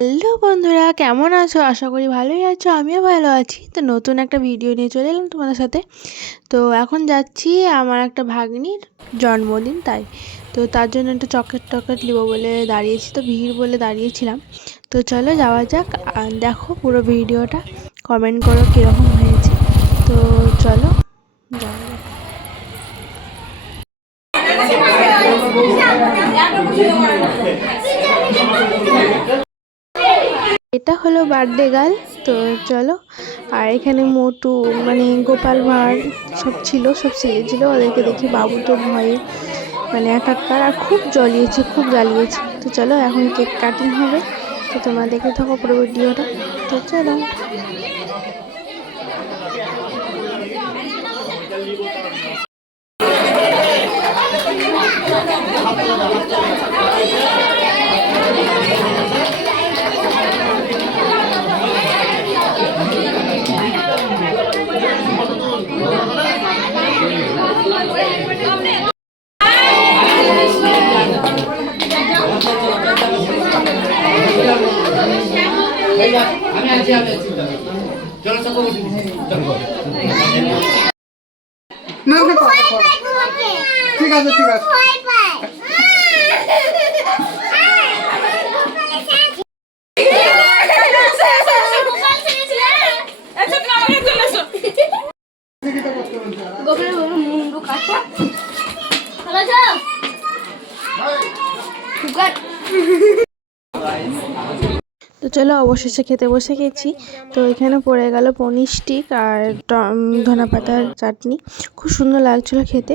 Hello বন্ধুরা, কেমন আছো? আশা করি ভালোই আছো, আমিও ভালো আছি। তো নতুন একটা ভিডিও নিয়ে চলে এলাম তোমাদের সাথে। তো এখন যাচ্ছি আমার একটা ভাগ্নির জন্মদিন, তাই তো তার জন্য একটা চকলেট টকলেট নেবো বলে দাঁড়িয়েছি, তো ভিড় বলে দাঁড়িয়েছিলাম। তো চলো যাওয়া যাক, আর দেখো পুরো ভিডিওটা, কমেন্ট করো কীরকম হয়েছে। তো চলো যাওয়া যাক। এটা হলো বার্থডে গার্ল। তো চলো, আর এখানে মোটু মানে গোপাল ভাঁড় সব ছিল, সব সেজেছিল। ওদেরকে দেখি বাবু তো ভয়ে মানে একাকার, আর খুব জ্বলিয়েছে, খুব জ্বালিয়েছে। তো চলো এখন কেক কাটিং হবে, তো তোমরা দেখে থাকো পুরো ভিডিওটা। তো চলো। আমি আছি চলো চলো না ঠিক আছে ঠিক আছে। তো চলো অবশেষে খেতে বসে গেছি। তো এখানে পড়ে গেল পনির স্টিক আর ধনেপাতার চাটনি, খুব সুন্দর লাগছিলো খেতে।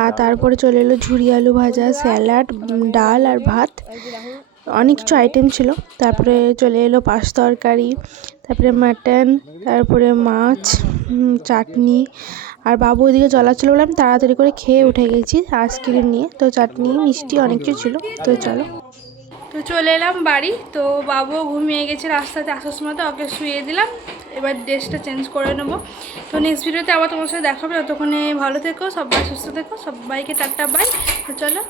আর তারপরে চলে এলো ঝুরি আলু ভাজা, স্যালাড, ডাল আর ভাত, অনেক কিছু আইটেম ছিল। তারপরে চলে এলো পাঁচ তরকারি, তারপরে মাটন, তারপরে মাছ, চাটনি। আর বাবু ওদিকে চলাচল বলে আমি তাড়াতাড়ি করে খেয়ে উঠে গেছি আইসক্রিম নিয়ে। তো চাটনি মিষ্টি অনেক কিছু ছিল। তো চলো, তো চলে এলাম বাড়ি। তো বাবুও ঘুমিয়ে গেছে, রাস্তাতে আসার সময় তো ওকে শুয়ে দিলাম। এবার ড্রেসটা চেঞ্জ করে নেবো। তো নেক্সট ভিডিওতে আবার তোমার সাথে দেখাবে। ততক্ষণে ভালো থেকো সবাই, সুস্থ থেকো সবাইকে, টাটা বাই। তো চলো।